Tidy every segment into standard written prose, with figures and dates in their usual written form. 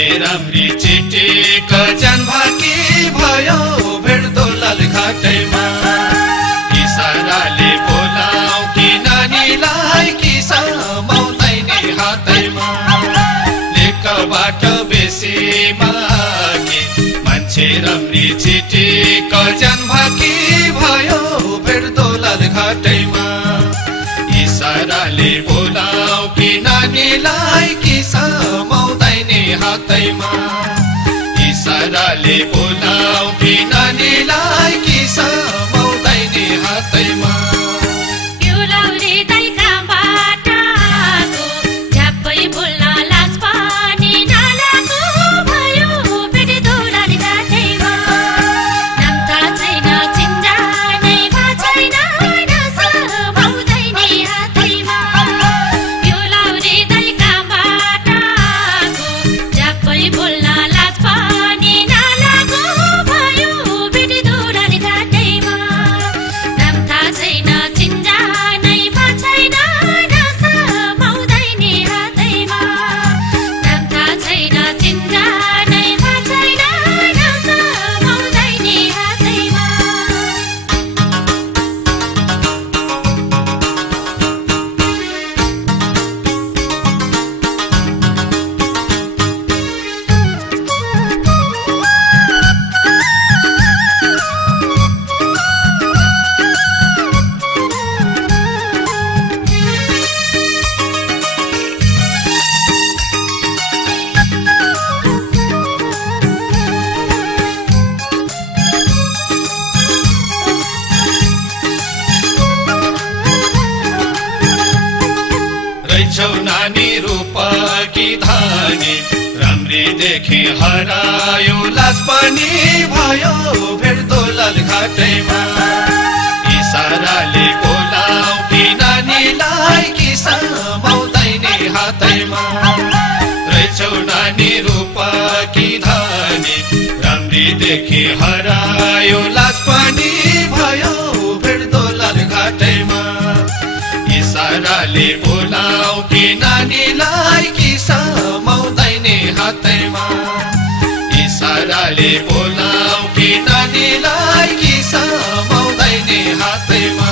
मान्छे राम्री चिटिक जान भाकी भयो भेट्दो लालघाटैमा इसाराले बोलाऊ कि नानीलाई कि समाउँदैन हातैमा लेखबाट बेसी मागी मान्छे राम्री चिटिक जान भाकी भयो भेट्दो लालघाटैमा इसाराले बोलाऊ कि नानीलाई कि समाउँदैन हातैमा इसाराले बोलाऊ कि नानीलाई कि समाउँदैन हातैमा नानी रूपकी धानी राम्री देखे हरायो लाज पनि भयो भेट्दो लालघाटैमा इसाराले बोलाऊ कि नानीलाई कि समाउँदैन हातैमा रहेछौ नानी रूपकी धानी राम्री देखे हरायो लाज पनि भयो भेट्दो लालघाटैमा इसाराले बोलाऊ कि नानीलाई कि समाउँदैन हातैमा इसाराले बोलाऊ कि नानीलाई कि समाउँदैन हातैमा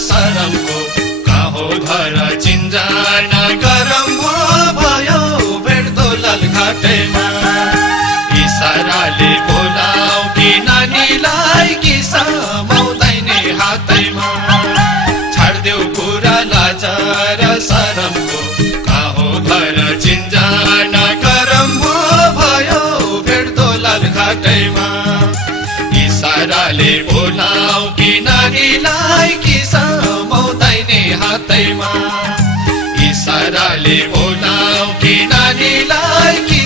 सरमको कहो घर चिन्जान गरम भयो भेट्दो लालघाटैमा इसाराले बोलाऊ कि नानीलाई कि समाउँदैन हातैमा छाड्देऊ कुरा लाचार सरमको कहो घर चिन्जान गरम भयो भेट्दो लालघाटैमा इसाराले बोलाऊ कि नानीलाई कि समाउँदैन हातैमा इसाराले बोलाऊ कि नानीलाई कि